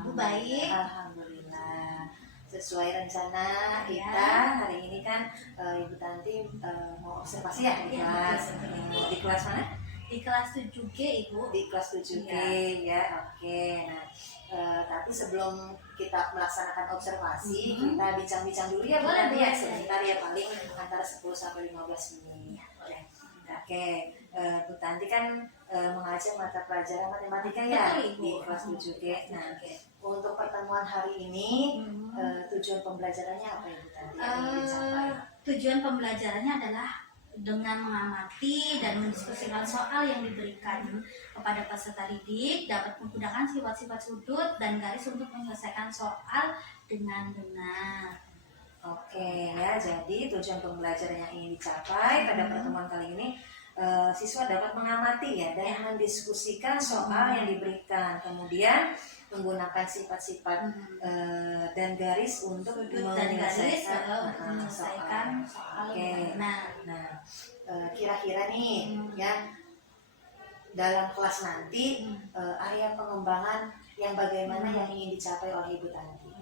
Ibu baik. Alhamdulillah. Sesuai rencana kita hari ini kan Ibu Tanti mau observasi ya di kelas. Di kelas mana? Di kelas 7G, Ibu. Di kelas 7G ya. Oke. Nah, tapi sebelum kita melaksanakan observasi, kita bincang-bincang dulu ya Bu Tanti ya, sebentar ya, paling antara 10 sampai 15 menit. Oke, Bu Tanti kan mengajar mata pelajaran matematika ya di kelas 7G. Nah, untuk pertemuan hari ini tujuan pembelajarannya apa ya Bu Tanti? Tujuan pembelajarannya adalah dengan mengamati dan mendiskusikan soal yang diberikan kepada peserta didik, dapat menggunakan sifat-sifat sudut dan garis untuk menyelesaikan soal dengan benar. Oke ya, jadi tujuan pembelajaran yang ingin dicapai pada pertemuan kali ini, siswa dapat mengamati ya dan mendiskusikan soal yang diberikan, kemudian menggunakan sifat-sifat dan garis untuk menyelesaikan soal. Oke. Nah, kira-kira nih ya dalam kelas nanti area pengembangan yang bagaimana yang ingin dicapai oleh Ibu Tanti?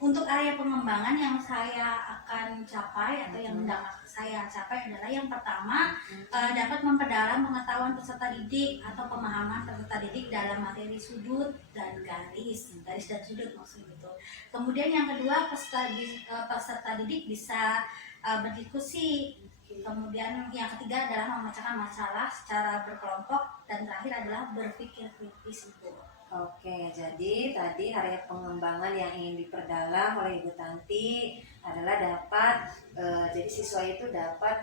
Untuk area pengembangan yang saya akan capai atau yang hendak saya capai adalah yang pertama, dapat memperdalam pengetahuan peserta didik atau pemahaman peserta didik dalam materi sudut dan garis dan sudut maksudnya itu. Kemudian yang kedua, peserta didik bisa berdiskusi. Kemudian yang ketiga adalah memecahkan masalah secara berkelompok, dan terakhir adalah berpikir kritis itu. Oke, jadi tadi area pengembangan yang ingin diperdalam oleh Ibu Tanti adalah dapat, jadi siswa itu dapat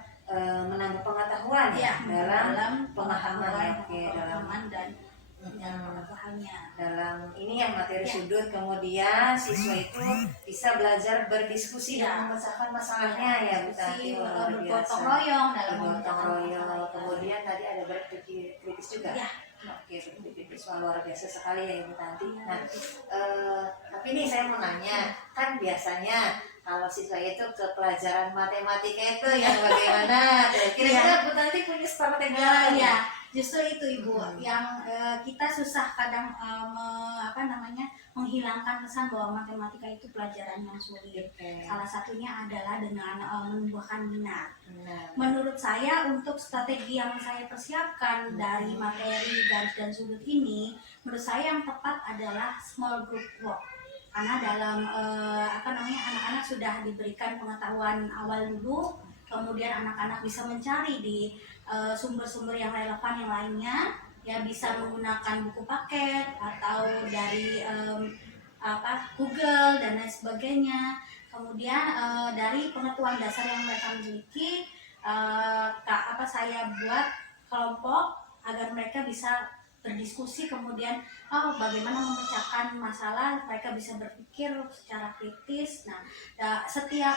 menambah pengetahuan ya, dalam pemahaman dan pengetahuannya. Dalam ini yang materi sudut, kemudian siswa itu bisa belajar berdiskusi dan memecahkan masalahnya ya Bu Tanti, bergotong royong dalam bergotong royong. Kemudian tadi ada berpikir kritis juga. Oke, kritis luar biasa sekali ya Ibu Tanti. Nah, tapi nih saya mau nanya, kan biasanya kalau siswa itu ke pelajaran matematika itu yang bagaimana? Kira-kira Bu Tanti punya strategi apa? Ya, justru itu Ibu, yang kita susah kadang menghilangkan kesan bahwa matematika itu pelajaran yang sulit. Salah satunya adalah dengan menumbuhkan minat. Menurut saya, untuk strategi yang saya persiapkan dari materi garis dan sudut ini, menurut saya yang tepat adalah small group work. Karena dalam anak-anak sudah diberikan pengetahuan awal dulu, kemudian anak-anak bisa mencari di sumber-sumber yang relevan yang lainnya, ya bisa menggunakan buku paket atau dari Google dan lain sebagainya. Kemudian dari pengetahuan dasar yang mereka miliki, saya buat kelompok agar mereka bisa berdiskusi, kemudian bagaimana memecahkan masalah, mereka bisa berpikir secara kritis. Nah, setiap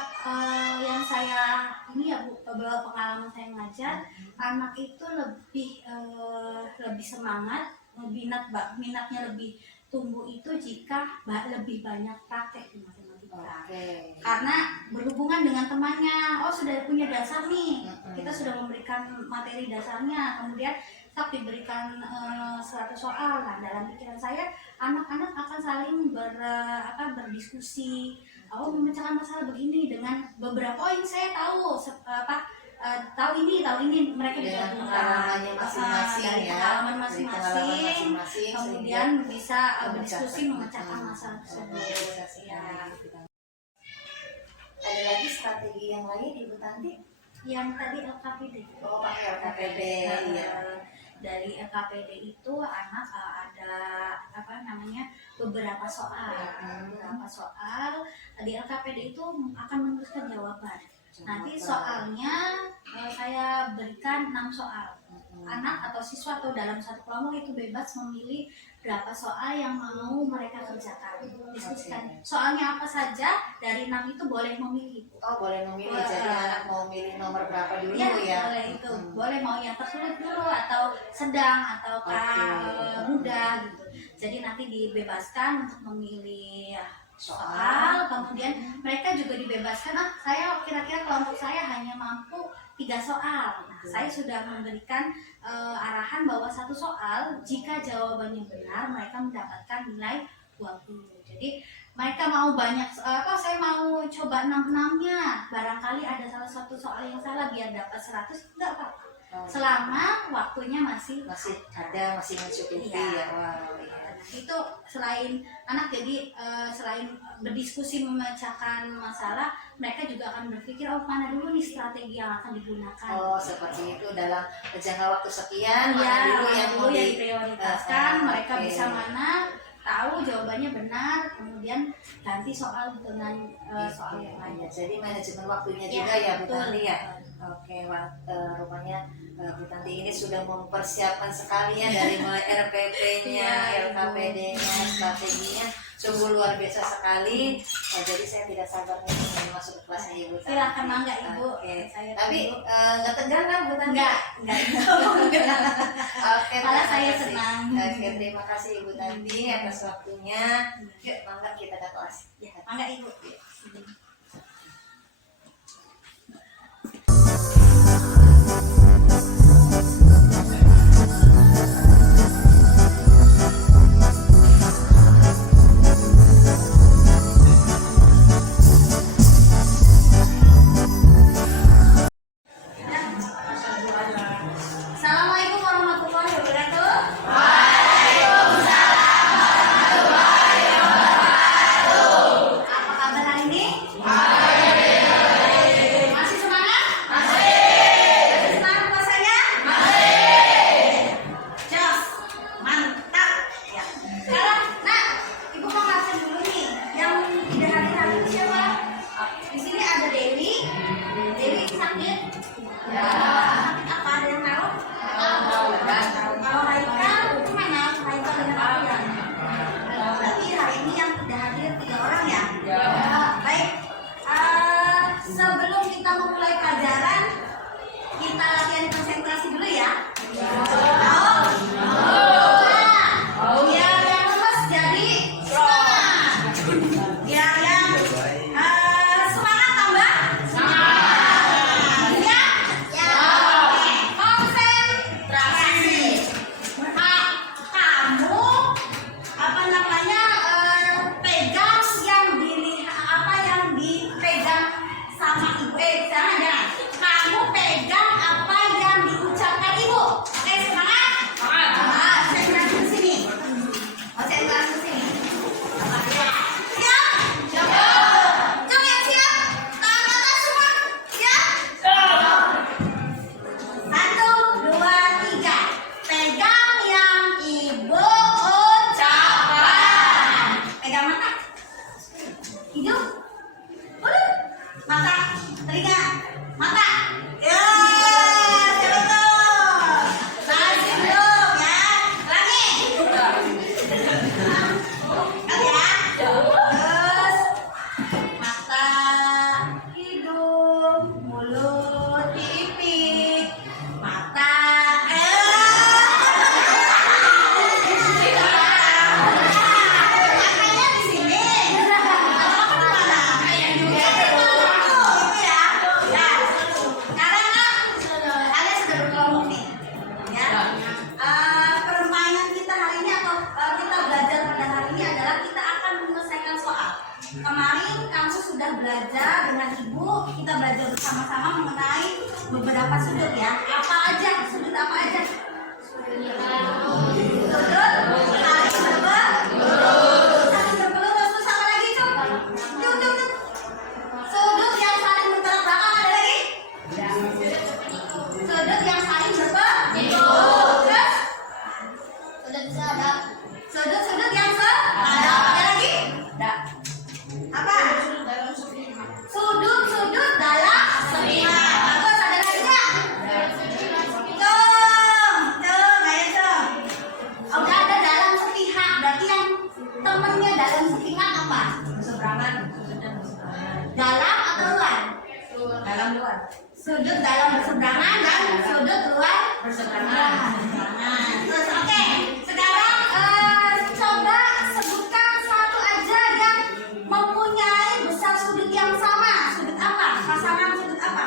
yang saya ini ya Bu, beberapa pengalaman saya mengajar, anak itu lebih semangat, minatnya lebih tumbuh itu jika lebih banyak praktek di matematika. Karena berhubungan dengan temannya, sudah punya dasar nih, kita sudah memberikan materi dasarnya, kemudian saat diberikan suatu soal, nah dalam pikiran saya anak-anak akan saling berdiskusi, memecahkan masalah begini dengan beberapa ini saya tahu tahu ini mereka bisa pengalamannya masing-masing dari pengalaman masing-masing, kemudian bisa berdiskusi memecahkan masalah tersebut. Ada lagi strategi yang lain Ibu Tanti? Yang tadi LKPD. Pakai LKPD. Dari LKPD itu anak ada beberapa soal. Di LKPD itu akan menuliskan jawaban. Nanti soalnya saya berikan 6 soal. Anak atau siswa atau dalam satu kelompok itu bebas memilih berapa soal yang mau mereka kerjakan. Diskusikan soalnya apa saja, dari 6 itu boleh memilih. Boleh memilih. Jadi anak mau milih nomor berapa dulu ya? Boleh itu. Boleh mau yang tersulit dulu atau sedang atau mudah gitu. Jadi nanti dibebaskan untuk memilih soal, kemudian mereka juga dibebaskan, saya kira-kira kelompok saya hanya mampu 3 soal. Nah, saya sudah memberikan arahan bahwa 1 soal jika jawabannya benar mereka mendapatkan nilai 20. Jadi mereka mau banyak saya mau coba 6-6-nya, barangkali ada salah satu soal yang salah biar dapat 100, enggak apa-apa. Selama waktunya masih ada, masih mencukupi iya. ya. Wow, iya. Itu selain anak jadi selain berdiskusi memecahkan masalah, mereka juga akan berpikir mana dulu nih strategi yang akan digunakan. Oh, seperti itu, dalam jangka waktu sekian ya, mana dulu yang mau diprioritaskan, mereka bisa mana tahu jawabannya benar, kemudian ganti soal dengan soal yang lain. Jadi manajemen waktunya juga ya Bu Tanti ya. Oke, rupanya Bu Tanti ini sudah mempersiapkan sekali ya dari mulai RPP-nya, LKPD-nya, strateginya, sungguh luar biasa sekali. Jadi saya tidak sabar nih ingin masuk ke kelasnya Ibu Tanti. Silakan mangga Ibu. Saya tapi nggak tegang kan Bu Tanti? Enggak. Oke, malah saya senang. Oke, terima kasih Ibu Tanti atas waktunya. Yuk, mangga kita ke kelas. Ya, mangga Ibu. Assalamualaikum warahmatullahi wabarakatuh. Apa kabar hari ini? Masih semangat? Masih semangat puasanya? Jos, mantap. Ya. Sekarang, Ibu mau ngabsen dulu nih. Yang tidak hadir hari ini siapa? Di sini ada Dewi. Dewi sakit? Ya. Apa ada yang tahu? Kalau Haikal itu mana? Haikal dengan Afian. Berarti hari ini yang tidak hadir 3 orang ya? Baik. Sebelum kita memulai pelajaran, kita latihan konsentrasi dulu ya. Biar yang lemes jadi semangat. Biar yang semangat tambah semangat. Ya? Ya. Oke. Konsentrasi. Kamu pegang yang dipegang sama ibu. Jangan. Kamu pegang apa yang diucapkan ibu. Oke, semangat? Semangat. Konsentrasi di sini. Konsentrasi di sini. Siap? Siap. Siap. Tangan atas semua. Siap? 1, 2, 3. Pegang yang ibu ucapkan. Pegang mata. Hidung. Mulut. Mata. Telinga. Mata. Ya. Siapa tuh? Masih belum ya. Lagi. Kan ya. Terus mata, hidung, mulut, pipi, mata. Makanya di sini. Kalian sudah berkelompok nih. Ya. Permainan kita hari ini atau kita belajar pada hari ini adalah kita akan menyelesaikan soal. Kemarin kamu sudah belajar dengan ibu, kita belajar bersama-sama mengenai beberapa sudut ya. Apa aja? Sudut apa aja? Sudut saling berpelurus. Terus apa lagi Cuk? Sudut yang saling bertolak belakang ada lagi? Sudut yang saling berpelurus. Terus sudut yang ada lagi? Apa? Sudut dalam sepihak. Bagus, ada lagi nggak? Ayo. Udah ada dalam sepihak. Berarti yang temennya dalam sepihak apa? Berseberangan. Dalam atau luar? Dalam luar. Sudut dalam berseberangan dan sudut luar berseberangan. Terus oke. Sekarang coba sebutkan satu aja yang mempunyai besar sudut yang sama. Sudut apa? Pasangan sudut apa?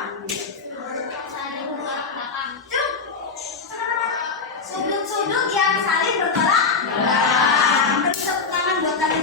Sudut-sudut yang saling bertolak belakang. Beri tepuk tangan buat kalian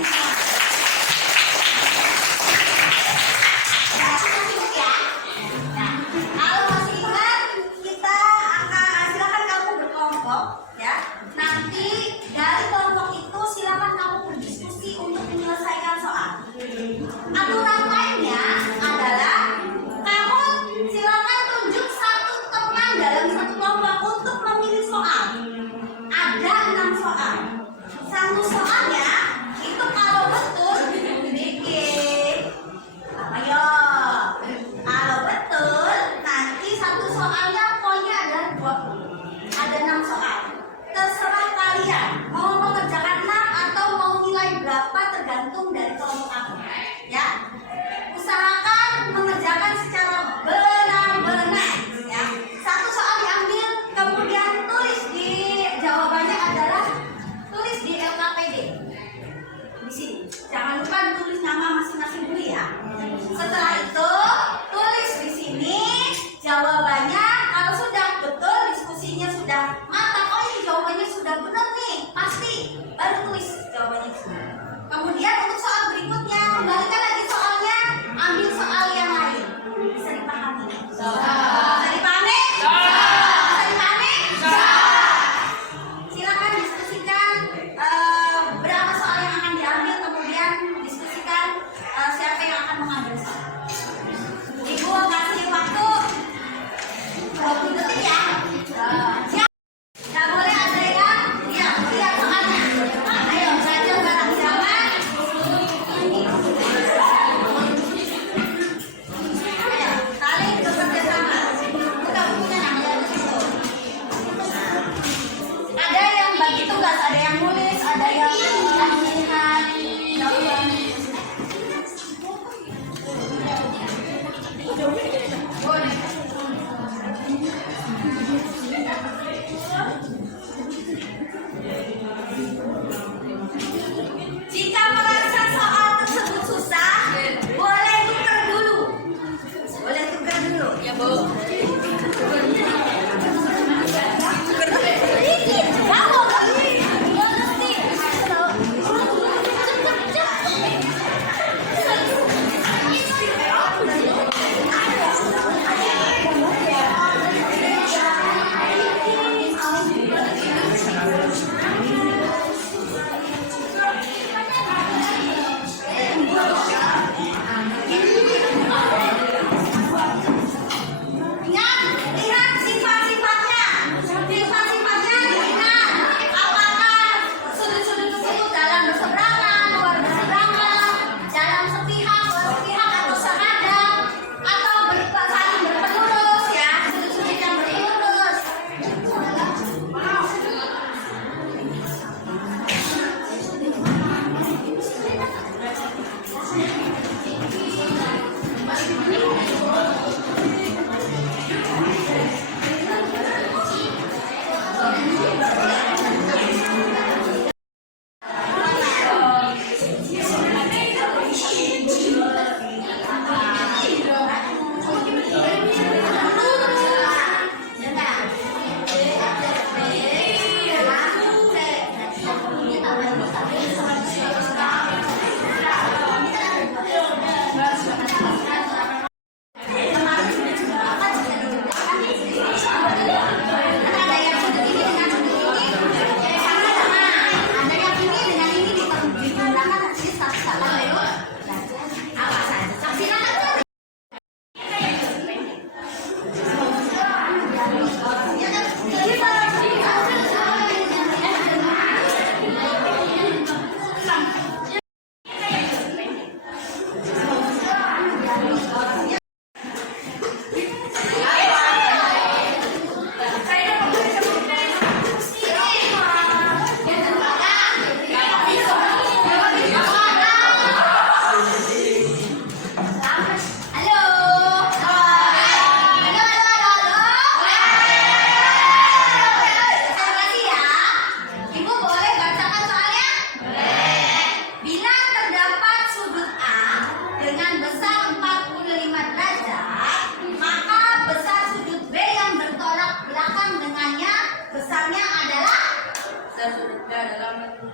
dengan besar 45 derajat, maka besar sudut B yang bertolak belakang dengannya besarnya adalah Besar sudut B adalah betul?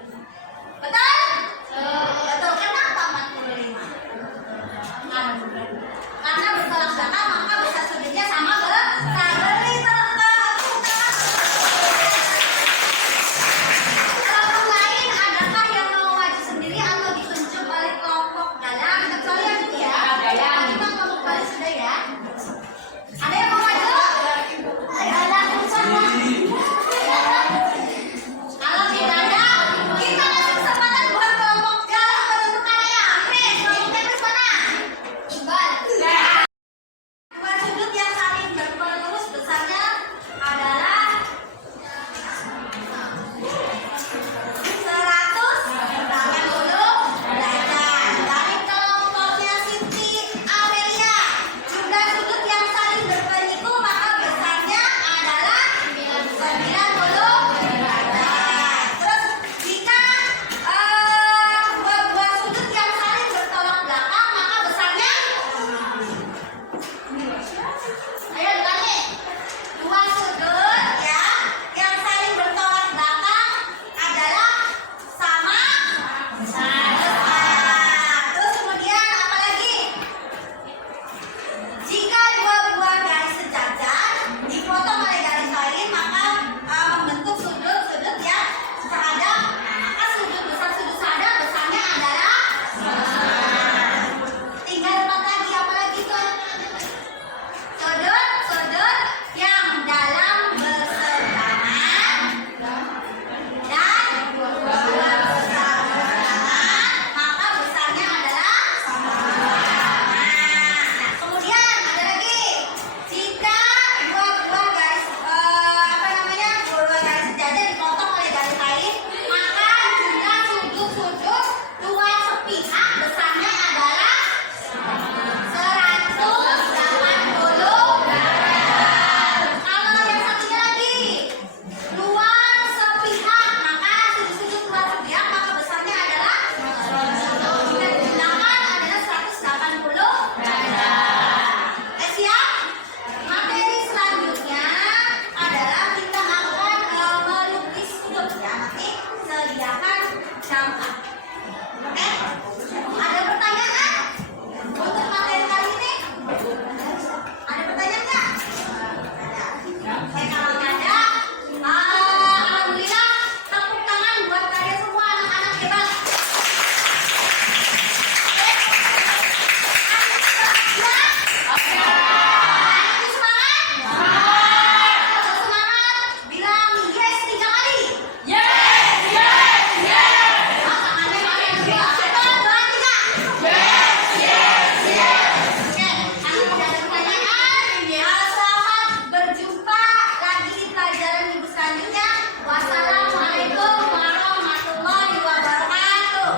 Betul. Kenapa 45? Karena bertolak belakang maka besar sudutnya sama besar. Beri tepuk tangan. Kelompok lain adakah yang mau maju sendiri atau ditunjuk oleh kelompok dalam? Kecuali yang ini ya. Kita kelompok balik sudah ya. Ada yang mau maju? Ada usaha. Kalau tidak ada, kita kasih kesempatan buat kelompok dalam menentukan ya. Chris, kelompoknya Chris mana? Iqbal. Dua sudut yang saling berlurus besarnya adalah 180 derajat. Dari kelompoknya Siti Amelia, jumlah sudut yang saling berpeniku maka besarnya adalah 90 derajat. Terus jika dua buah sudut yang saling bertolak belakang maka besarnya, ayo dibalik. Dua sudut ya yang saling bertolak belakang adalah sama besar. Terus kemudian apa lagi? Jika dua buah garis sejajar dipotong oleh garis lain maka membentuk sudut-sudut yang seadat. Maka sudut besar sudut seadat besarnya adalah tinggal empat lagi. Apa lagi tuh? Sudut-sudut yang dalam berseberangan dan berseberangan maka besarnya adalah sama. Nah, kemudian ada lagi. Jika dua buah garis dua buah garis sejajar dipotong oleh garis lain, maka jumlah sudut-sudut dua sepihak besarnya adalah 180 derajat. Kalau yang satunya lagi, dua sepihak, maka sudut-sudut dua sepihak maka besarnya adalah digunakan adalah 180 derajat. Siap? Materi selanjutnya adalah kita akan melukis sudut ya. Nanti sediakan gambar. Oke? Ada pertanyaan untuk materi kali ini? Ada pertanyaan nggak? Ada. Oke, kalau nggak ada, alhamdulillah tepuk tangan buat kalian semua anak-anak hebat. Ayo semangat. Kalau semangat, bilang yes 3 kali. Tangannya mana yang dua? 1, 2, 3. Oke, kalau tidak ada pertanyaan, selamat berjumpa lagi di pelajaran minggu selanjutnya. Wassalamualaikum warahmatullahi wabarakatuh.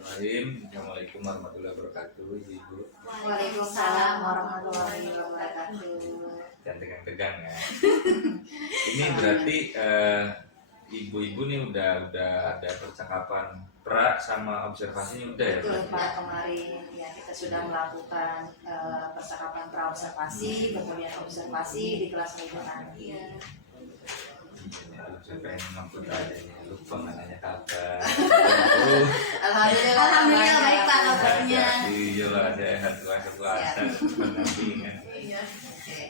Assalamualaikum warahmatullahi wabarakatuh, Ibu. Waalaikumsalam warahmatullahi wabarakatuh. Jangan tegang-tegang ya. Ini berarti ibu-ibu nih udah ada percakapan pra sama observasinya udah ya? Betul Pak, kemarin ya kita sudah melakukan percakapan pra observasi, kemudian observasi di kelas minggu nanti. Saya pengen ngampun aja nih, lupa nggak nanya kabar. Alhamdulillah baik Pak kabarnya. Iya lah, sehat puasa pendampingan. Iya.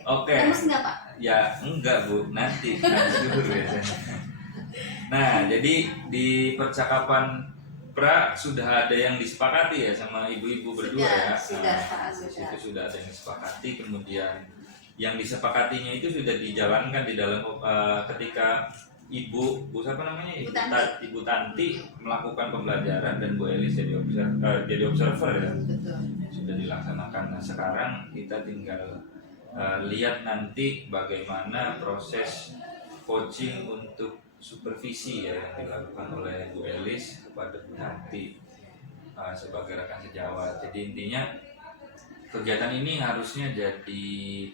Oke. Lemes nggak Pak? Ya enggak Bu, nanti dulu biasanya. Nah, jadi di percakapan pra sudah ada yang disepakati ya sama ibu-ibu berdua ya. Sudah Nah, Pak, di sudah. situ sudah ada yang disepakati, kemudian yang disepakatinya itu sudah dijalankan di dalam ketika Ibu siapa namanya? Ibu Tanti melakukan pembelajaran dan Bu Elis jadi observer ya. Betul. Sudah dilaksanakan. Nah, sekarang kita tinggal lihat nanti bagaimana proses coaching untuk supervisi ya yang dilakukan oleh Bu Elis kepada Bu Tanti. sebagai rekan sejawat. Jadi intinya kegiatan ini harusnya jadi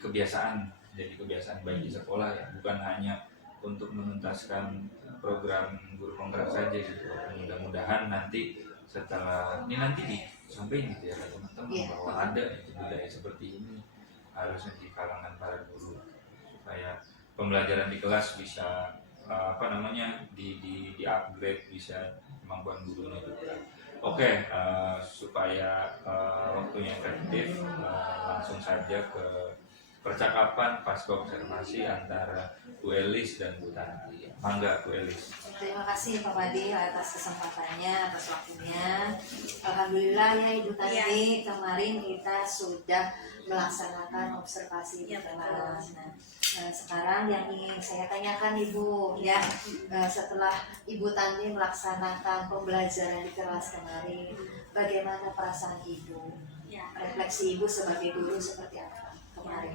kebiasaan baik di sekolah ya, bukan hanya untuk menuntaskan program guru penggerak saja gitu. Mudah-mudahan nanti setelah ini nanti disampaikan gitu ya ke teman-teman bahwa ada itu budaya seperti ini harusnya di kalangan para guru supaya pembelajaran di kelas bisa di upgrade, bisa kemampuan gurunya juga. Oke, supaya waktunya efektif, langsung saja ke percakapan pasca observasi antara Bu Elis dan Bu Tanti. Mangga Bu Elis. Terima kasih Pak Fadil atas kesempatannya, atas waktunya. Alhamdulillah ya Ibu Tanti, kemarin kita sudah melaksanakan observasi di kelas. Nah, sekarang yang ingin saya tanyakan Ibu, ya setelah Ibu Tanti melaksanakan pembelajaran di kelas kemarin, bagaimana perasaan Ibu? Refleksi Ibu sebagai guru seperti apa kemarin?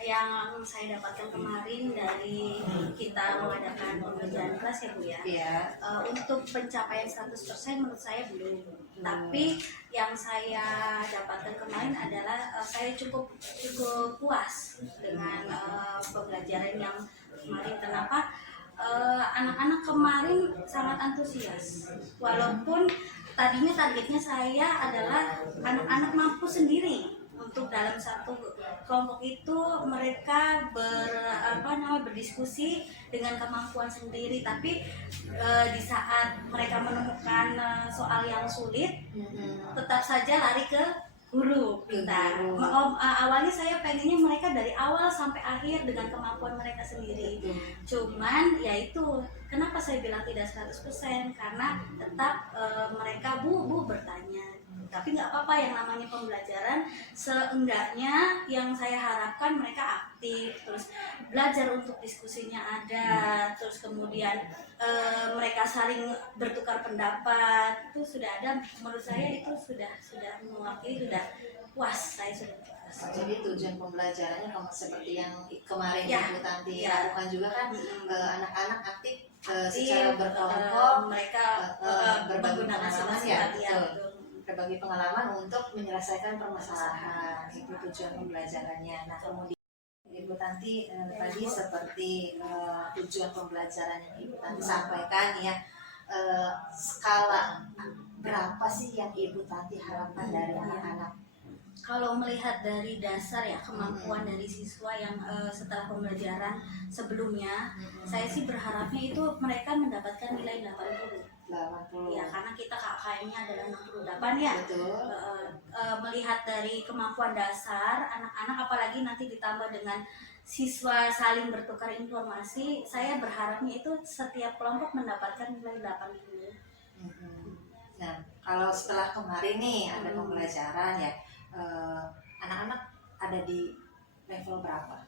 Yang saya dapatkan kemarin dari kita mengadakan pembelajaran kelas ya Bu ya, untuk pencapaian 100% menurut saya belum. Tapi yang saya dapatkan kemarin adalah saya cukup puas dengan pembelajaran yang kemarin. Kenapa? Anak-anak kemarin sangat antusias, walaupun tadinya targetnya saya adalah anak-anak mampu sendiri. Untuk dalam satu kelompok itu mereka berdiskusi dengan kemampuan sendiri, tapi di saat mereka menemukan soal yang sulit, tetap saja lari ke guru kita. Awalnya saya pengennya mereka dari awal sampai akhir dengan kemampuan mereka sendiri. Cuman ya itu kenapa saya bilang tidak 100%, karena tetap mereka bu bertanya. Tapi nggak apa-apa, yang namanya pembelajaran seenggaknya yang saya harapkan mereka aktif, terus belajar untuk diskusinya ada, terus kemudian mereka saling bertukar pendapat, itu sudah ada. Menurut saya itu sudah mewakili, sudah puas, saya sudah puas. Jadi tujuan pembelajarannya seperti yang kemarin Ibu Tanti lakukan juga kan, anak-anak aktif secara berkelompok, mereka berbagi pengalaman berbagi pengalaman untuk menyelesaikan permasalahan. Itu tujuan pembelajarannya. Nah kemudian Ibu Tanti tadi seperti tujuan pembelajaran yang Ibu Tanti sampaikan ya, skala berapa sih yang Ibu Tanti harapkan dari anak-anak? Kalau melihat dari dasar ya kemampuan dari siswa yang setelah pembelajaran sebelumnya, saya sih berharapnya itu mereka mendapatkan nilai 80. Ya, karena kita KKM-nya adalah 68 ya. Betul. Melihat dari kemampuan dasar anak-anak, apalagi nanti ditambah dengan siswa saling bertukar informasi, saya berharapnya itu setiap kelompok mendapatkan nilai 80. Nah, kalau setelah kemarin nih ada pembelajaran ya, anak-anak ada di level berapa?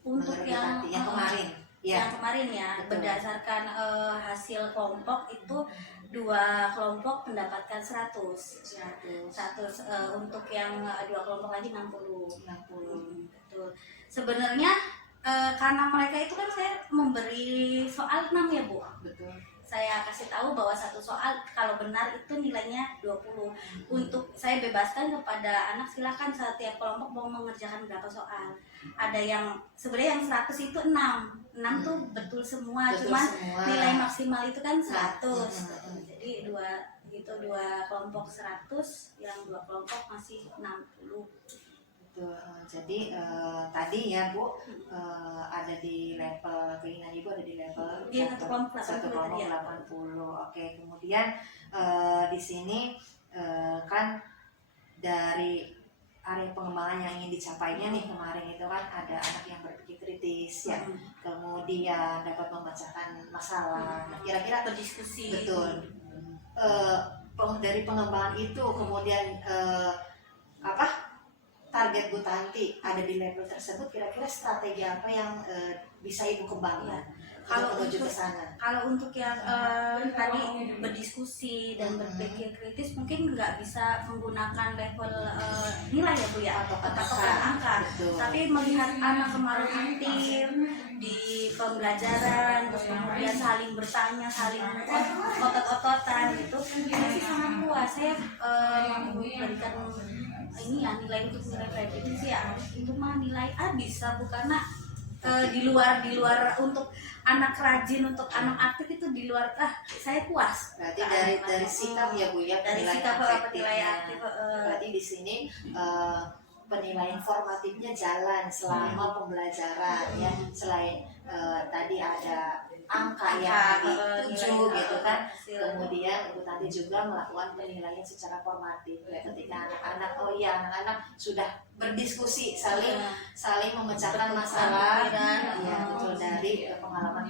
Untuk yang kemarin? Yang kemarin ya, betul. Berdasarkan hasil kelompok itu 2 kelompok mendapatkan 100. Untuk yang 2 kelompok lagi 60. Betul. Sebenarnya karena mereka itu kan saya memberi soal 6 ya Bu. Betul. Saya kasih tahu bahwa satu soal kalau benar itu nilainya 20. Untuk saya bebaskan kepada anak, silakan setiap kelompok mau mengerjakan berapa soal. Ada yang sebenarnya yang 100 itu 6 tuh betul semua, cuman nilai maksimal itu kan 100. Jadi 2 kelompok 100, yang 2 kelompok masih 60. Jadi tadi ya Bu, ada di level keinginan Ibu ada di level satu kelompok 80. Oke, kemudian di sini kan dari area pengembangan yang ingin dicapainya nih kemarin itu kan ada anak yang berpikir kritis ya, kemudian dapat membacakan masalah, kira-kira berdiskusi. Betul. Dari pengembangan itu kemudian target Bu Tanti ada di level tersebut, kira-kira strategi apa yang bisa Ibu kembangkan? Kalau menuju untuk ke sana. kalau untuk yang tadi berdiskusi dan berpikir kritis mungkin nggak bisa menggunakan level nilai ya Bu ya, atau patokan angka, Betul. tapi melihat anak kemarin aktif di pembelajaran, terus kemudian saling bertanya, saling otot-ototan gitu, saya sih sangat puas. Saya memberikan ini ya, nilai untuk nilai prediksi ya, itu mah nilai A bisa Bu, karena di luar untuk anak rajin, untuk anak aktif itu di luar, saya puas. Berarti dari sikap ya Bu ya, dari penilaian sikap afektifnya. aktif. Berarti di sini penilaian formatifnya jalan selama pembelajaran ya, selain tadi ada angka yang dituju gitu kan, kemudian Ibu Tanti juga melakukan penilaian secara formatif ya, ketika anak-anak sudah berdiskusi, saling memecahkan masalah ya, betul, dari pengalaman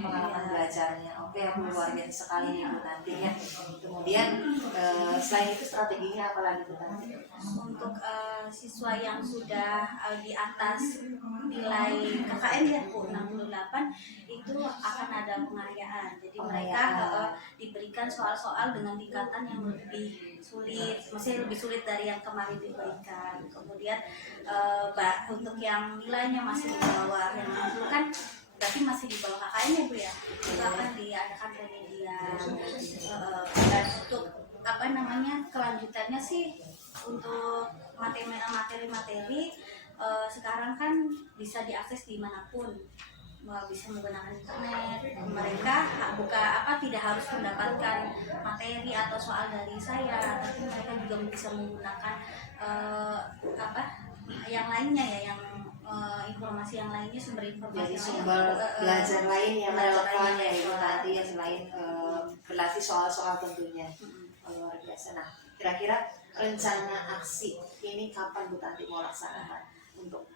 belajarnya. Oke, luar biasa sekali Ibu Tanti ya. Kemudian selain itu strateginya apa lagi Bu Tanti? Untuk siswa yang sudah di atas nilai KKM ya Bu 68, itu akan ada pengayaan. Jadi mereka diberikan soal-soal dengan tingkatan yang lebih sulit, maksudnya lebih sulit dari yang kemarin diberikan. Kemudian untuk yang nilainya masih di bawah yang 60 kan, berarti masih di bawah KKM ya Bu ya, itu akan diadakan remedial. Dan untuk kelanjutannya sih, untuk materi-materi sekarang kan bisa diakses dimanapun, bisa menggunakan internet. Mereka tidak harus mendapatkan materi atau soal dari saya, tapi mereka juga bisa menggunakan yang lainnya ya, yang informasi yang lainnya, sumber informasi. Jadi sumber belajar lain yang relevan ya Ibu Tanti ya, selain berlatih soal-soal tentunya. Luar biasa. Nah, kira-kira rencana aksi ini kapan Bu Tanti mau laksanakan untuk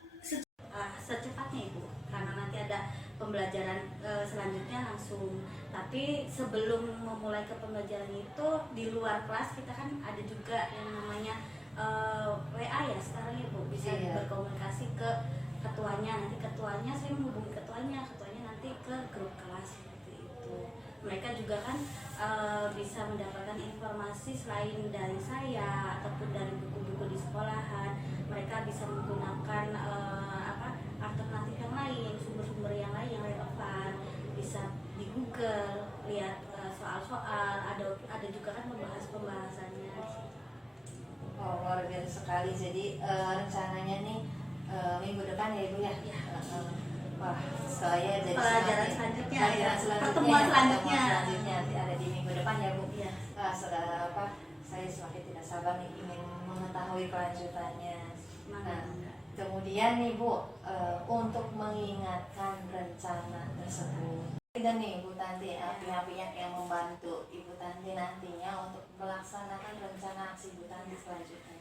secepatnya Ibu, karena nanti ada pembelajaran selanjutnya langsung. Tapi sebelum memulai ke pembelajaran itu, di luar kelas kita kan ada juga yang namanya WA ya sekarang ya Bu, bisa berkomunikasi ke ketuanya. Nanti ketuanya, saya menghubungi ketuanya nanti ke grup kelas seperti itu. Mereka juga kan bisa mendapatkan informasi selain dari saya ataupun dari buku-buku di sekolahan. Mereka bisa menggunakan alternatif yang lain, sumber-sumber yang lain yang relevan, bisa di Google lihat soal-soal, ada juga kan pembahasannya. Luar biasa sekali. Jadi rencananya nih minggu depan ya Ibu ya. Wah, saya jadi pelajaran selanjutnya, pertemuan selanjutnya nanti ada di minggu depan ya Bu. Ya. Saudara saya semakin tidak sabar nih ingin mengetahui kelanjutannya. Nah, kemudian nih Bu, untuk mengingatkan rencana tersebut, dan nih Bu Tanti, pihak-pihak yang membantu Ibu Tanti nantinya untuk melaksanakan rencana aksi Bu Tanti selanjutnya.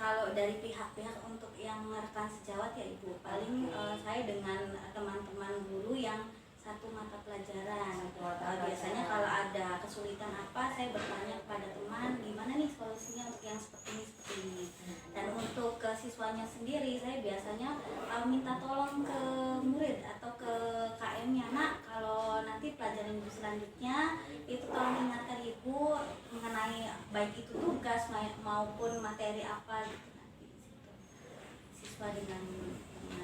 Kalau dari pihak-pihak untuk yang rekan sejawat ya Ibu, paling saya dengan teman-teman guru yang satu mata pelajaran. Biasanya kalau ada kesulitan apa, saya bertanya kepada teman, gimana nih solusinya untuk yang seperti ini. Dan untuk ke siswanya sendiri, saya biasanya minta tolong ke murid atau ke KM-nya, Nak, kalau nanti pelajaran ibu selanjutnya itu tolong ingatkan Ibu mengenai baik itu tugas maupun materi apa gitu, nanti siswa dengan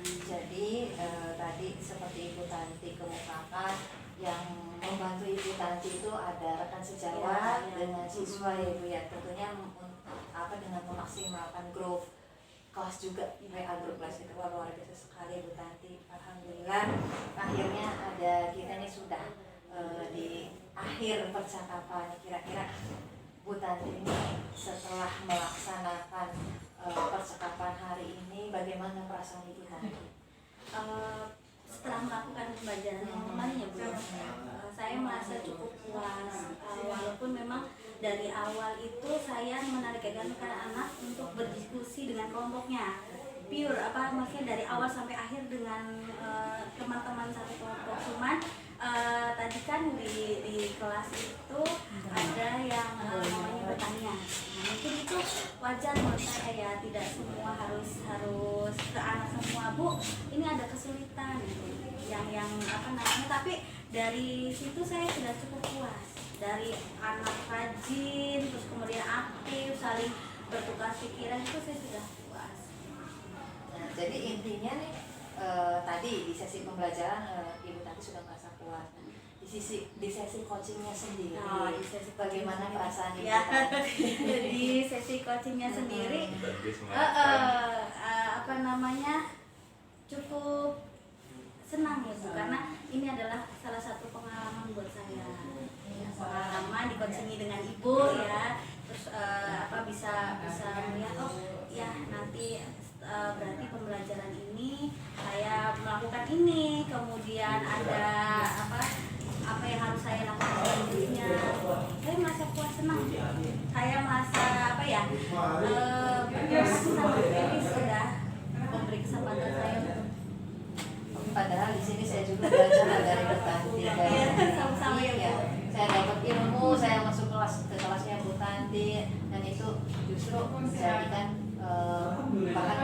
jadi tadi seperti Ibu Tanti kemukakan, yang membantu Ibu Tanti itu ada rekan sejawat dengan siswa ya Ibu ya, tentunya dengan memaksimalkan grup kelas juga, WA grup kelas itu. Luar biasa sekali Bu Tanti. Alhamdulillah akhirnya ada kita ini sudah di akhir percakapan. Kira-kira Bu Tanti ini setelah melaksanakan percakapan hari ini, bagaimana perasaan Ibu Tanti? Setelah melakukan pembelajaran yang kemarin ya Bu, saya merasa cukup puas, walaupun memang dari awal itu saya menargetkan anak untuk berdiskusi dengan kelompoknya pure, maksudnya dari awal sampai akhir dengan teman-teman satu kelompok. Cuman tadi kan di kelas itu ada yang namanya bertanya. Nah, mungkin itu wajar menurut saya ya, tidak semua harus ke anak semua, Bu. Ini ada kesulitan gitu. Yang apa namanya, tapi dari situ saya sudah cukup puas. Dari anak rajin, terus kemudian aktif, saling bertukar pikiran, itu saya sudah puas. Nah, jadi intinya nih tadi di sesi pembelajaran Ibu tadi sudah merasa puas. Nah, di sesi coachingnya sendiri, Di sesi bagaimana coaching perasaan Ibu ya. tadi? Di sesi coachingnya sendiri, Bagus, mengatakan. apa namanya, cukup senang ya Bu, karena ini adalah salah satu pengalaman buat saya. Ya, pengalaman dikocingi dengan Ibu ya, terus bisa melihat oh ya nanti berarti pembelajaran ini saya melakukan ini, kemudian ada apa yang harus saya lakukan selanjutnya. Saya merasa puas, senang. Saya merasa ini sudah memberi kesempatan saya untuk Padahal di sini saya juga belajar dari Bu Tanti, sama-sama ya, ya. Saya dapat ilmu, saya masuk ke kelasnya Bu Tanti, dan itu justru menjadikan bahan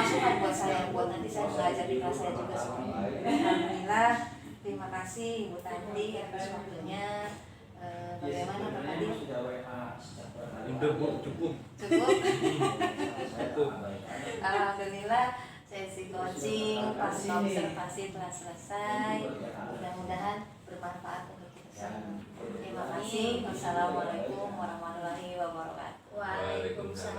masukan buat saya, buat nanti saya belajar di kelas saya juga. Alhamdulillah, terima kasih Bu Tanti atas waktunya. Bagaimana Pak Kadin? Udah Bu, cukup. Cukup. Alhamdulillah, sesi coaching pasca observasi telah selesai. Mudah-mudahan bermanfaat untuk kita semua. Terima kasih. Wassalamualaikum warahmatullahi wabarakatuh. Waalaikumsalam.